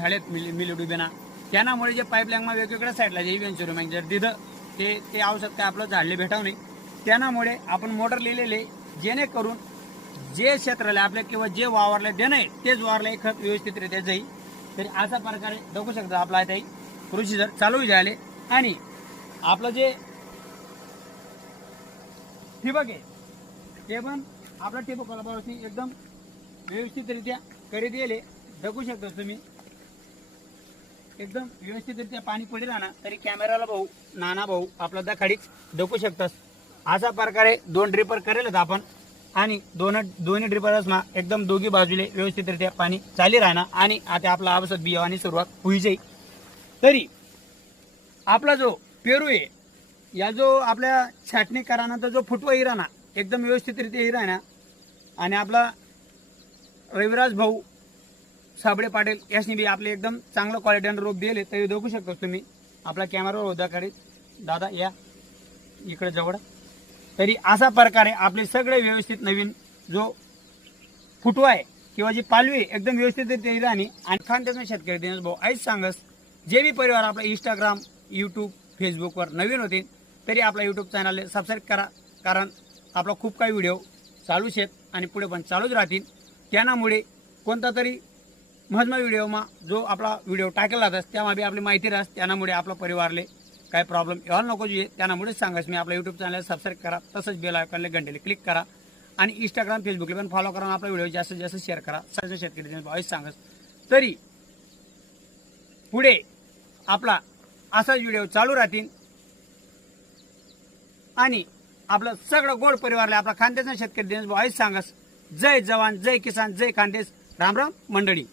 झालेत मिली डुबेना त्यामुळे जे पाईपलाईनमा वेगवेगळ्या साईडला जे इव्हेंच्युअर जर दिलं ते औषध काय आपलं झाडले भेटाव नाही त्यामुळे आपण मोटर लिहिलेले जेणेकरून जे क्षेत्राला आपल्या किंवा जे वावरला देणं आहे तेच वावरला खत व्यवस्थितरित्या जाईल। तरी अशा प्रकारे बघू शकता आपला आता प्रोसिजर चालू झाले आणि आपलं जे ठिबक आहे ते पण आपला ठिबक कॉलापासून एकदम व्यवस्थितरित्या करीत गेले बघू शकता तुम्ही एकदम व्यवस्थितरित्या पाणी पडेल ना तरी कॅमेराला भाऊ नाना भाऊ आपला दाखडीच बघू शकतात। अशा प्रकारे 2 ड्रिपर करेलच आपण आणि दोन्ही ड्रिपरसमा एकदम दोघी बाजूले व्यवस्थितरित्या पाणी चाली राहणार आणि आता आपला औषध बियावानी सुरुवात होई जाईल। तरी आपला जो पेरू आहे या जो आपल्या छाटणी करानंतर जो फुटवा हिराना एकदम व्यवस्थितरित्या हिराना आणि आपला रविराज भाऊ साबळे पाटील यासनी बी आपले एकदम चांगलं क्वालिटीनं रोप दिले तरी बघू शकता तुम्ही आपला कॅमेरावर होता करीत दादा या इकडे जवळ। तरी अशा प्रकारे आपले सगळे व्यवस्थित नवीन जो फुटवा आहे किंवा जी पालवी आहे एकदम व्यवस्थितरित्या हिरानी आणि खानदेश शेतकरी दिनेश भाऊ आईच सांगस जे बी परिवार आपला इंस्टाग्राम यूट्यूब फेसबुकवर नवीन होते तरी आपला यूट्यूब चॅनल सबस्क्राईब करा कारण आपला खूप काही व्हिडिओ चालूच आहेत आणि पुढे पण चालूच राहतील। त्यामुळे कोणता तरी महत्त्वाचा व्हिडिओमा जो आपला व्हिडिओ टाकला जातात त्यामध्ये आपली माहिती राहस त्यामुळे आपला परिवारले काय प्रॉब्लेम यायला नको जे त्यामुळेच सांगास मी आपला यूट्यूब चॅनल सबस्क्राईब करा तसंच बेल आयकॉनला घंटेले क्लिक करा आणि इंस्टाग्राम फेसबुकला पण फॉलो करा आपला व्हिडिओ जास्तीत जास्त शेअर करा सर्व शेतकरी भाईच सांगस। तरी पुढे आपला असाच व्हिडिओ चालू राहतील आणि आपलं सगळं गोड परिवारला आपला खानदेश शेतकरी दिनेश भाऊ आईच सांगस। जय जवान जय किसान जय खानदेश राम राम मंडळी।